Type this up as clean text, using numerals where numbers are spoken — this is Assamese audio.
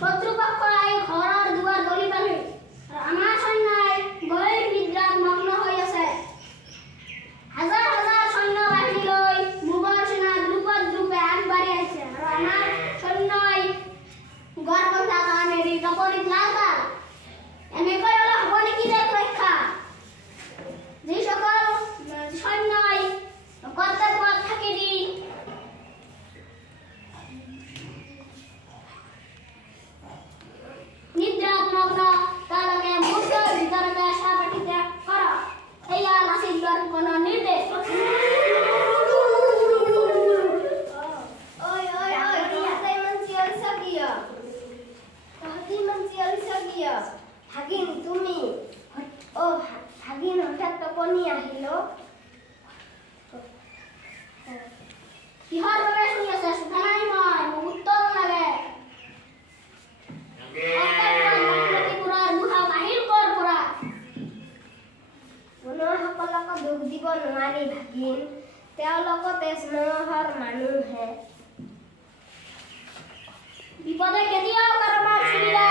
শত্ৰুপক্ষই ঘৰৰ দুৱাৰ দলি পালে আৰু আমাৰ সৈন্যই গভীৰ নিদ্ৰাত মগ্ন হৈ আছে। হাজাৰ হাজাৰ সৈন্য বাহিনী লৈ মোগল সেনা দ্ৰুপে আগবাঢ়ি আহিছে আৰু আমাৰ সৈন্যই গড় বন্ধা কাহানিৰ বিপৰীত লালকাল। এনেকৈ হলে হ'ব নেকি দেশ ৰক্ষা? যিসকল সৈন্যই কৰ্তব্যত থাকি দি নিদ্ৰাত মগ্ন তেওঁলোকে মূৰ্তৰ ভিতৰতে চাহ-পাতি ত্যাগ কৰক, এয়া নাছিল কোনো নিৰ্দেশ। ভাগিন তুমি ভাগিন হঠাৎ টোপনি আহিল। কিহৰ বাবে শুনি আছে? সোধা নাই মই, মোক উত্তৰ লাগে। সকলক দুখ দিব নোৱাৰি ভাগিন, তেওঁলোকো তেজ মহৰ মানুহে। বিপদে কেতিয়াও কাৰোবাৰ সুবিধা